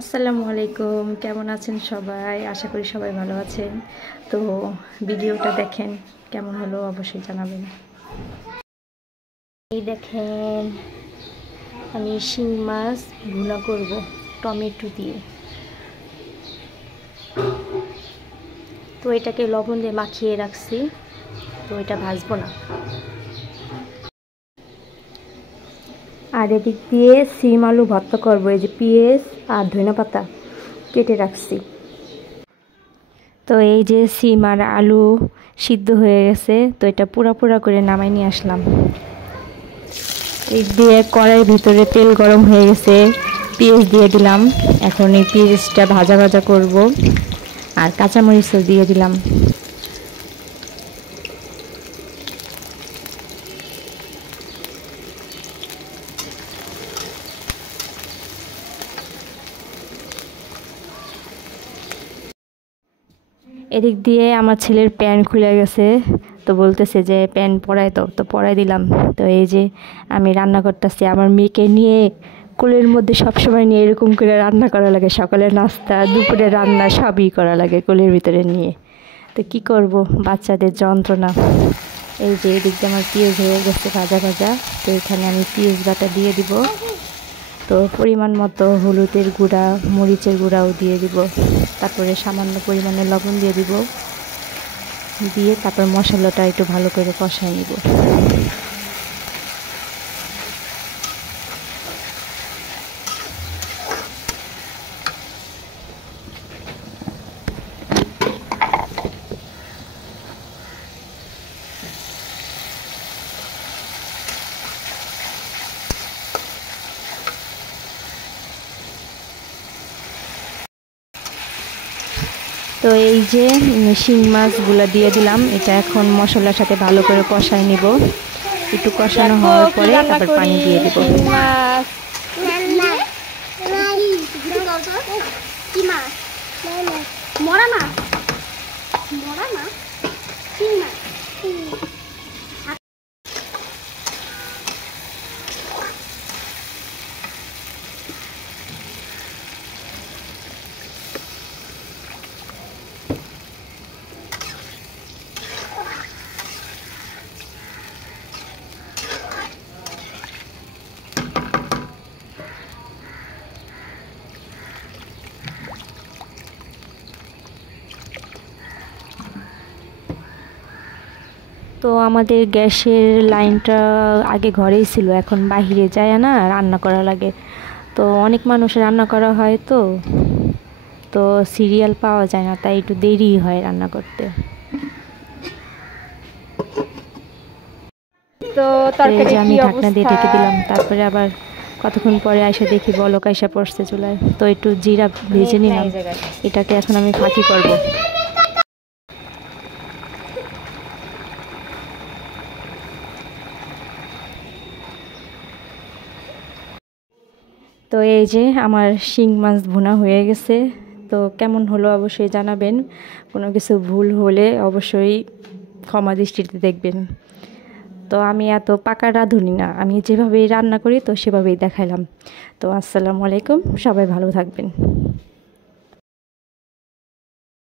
আসসালামু আলাইকুম, কেমন আছেন সবাই? আশা করি সবাই ভালো আছেন। তো ভিডিওটা দেখেন, কেমন হলো অবশ্যই জানাবেন। এই দেখেন, আমি শিং মাছ ভুনা করব টমেটো দিয়ে। তো এটাকে লবণ দিয়ে মাখিয়ে রাখছি, তো এটা ভাজবো না। আর এদিক দিয়ে সিম আলু ভর্তা করবো, এই যে পেঁয়াজ আর ধনেপাতা কেটে রাখছি। তো এই যে সিম আর আলু সিদ্ধ হয়ে গেছে, তো এটা পুরা করে নামাই নিয়ে আসলাম। এই দিয়ে কড়াইয়ের ভিতরে তেল গরম হয়ে গেছে, পেঁয়াজ দিয়ে দিলাম। এখন এই পেঁয়াজটা ভাজা করব, আর কাঁচামরিচও দিয়ে দিলাম। এদিক দিয়ে আমার ছেলের প্যান্ট খুলে গেছে, তো বলতেছে যে প্যান্ট পরাই দাও, তো পরাই দিলাম। তো এই যে আমি রান্না করতেছি, আমার মেয়েকে নিয়ে কোলের মধ্যে সবসময় নিয়ে এরকম করে রান্না করা লাগে, সকালের নাস্তা দুপুরে রান্না সবই করা লাগে কোলের ভিতরে নিয়ে। তো কি করব, বাচ্চাদের যন্ত্রণা। এই যে এদিক দিয়ে আমার পেঁয়াজ হয়ে গেছে ভাজা। তো এখানে আমি পেঁয়াজ বাটা দিয়ে দিব। তো পরিমাণ মতো হলুদের গুঁড়া, মরিচের গুঁড়াও দিয়ে দিব। তারপরে সামান্য পরিমাণে লবণ দিয়ে দিব, দিয়ে তারপর মশলাটা একটু ভালো করে কষায় নিব। তো এই যে শিং মাছগুলো দিয়ে দিলাম, এটা এখন মশলার সাথে ভালো করে কষায় নিব। একটু কষানো হওয়ার পরে তারপর পানি দিয়ে দিব। তো আমাদের গ্যাসের লাইনটা আগে ঘরেই ছিল, এখন বাহিরে যায় না, রান্না করা লাগে। তো অনেক মানুষ রান্না করা হয়, তো সিরিয়াল পাওয়া যায় না, তাই একটু দেরি হয় রান্না করতে। তো তরকারি আমি ঢাকনা দিয়ে ঢেকে দিলাম, তারপরে আবার কতক্ষণ পরে আইসা দেখি বলক আইসা পড়ছে চুলায়। তো একটু জিরা ভেজে নিলাম, এটাকে এখন আমি ফাঁকি করব। তো এই যে আমার শিং মাছ ভুনা হয়ে গেছে। তো কেমন হলো অবশ্যই জানাবেন, কোনো কিছু ভুল হলে অবশ্যই ক্ষমা দৃষ্টিতে দেখবেন। তো আমি এত পাকা রাঁধুনি না, আমি যেভাবেই রান্না করি তো সেভাবেই দেখাইলাম। তো আসসালামু আলাইকুম, সবাই ভালো থাকবেন।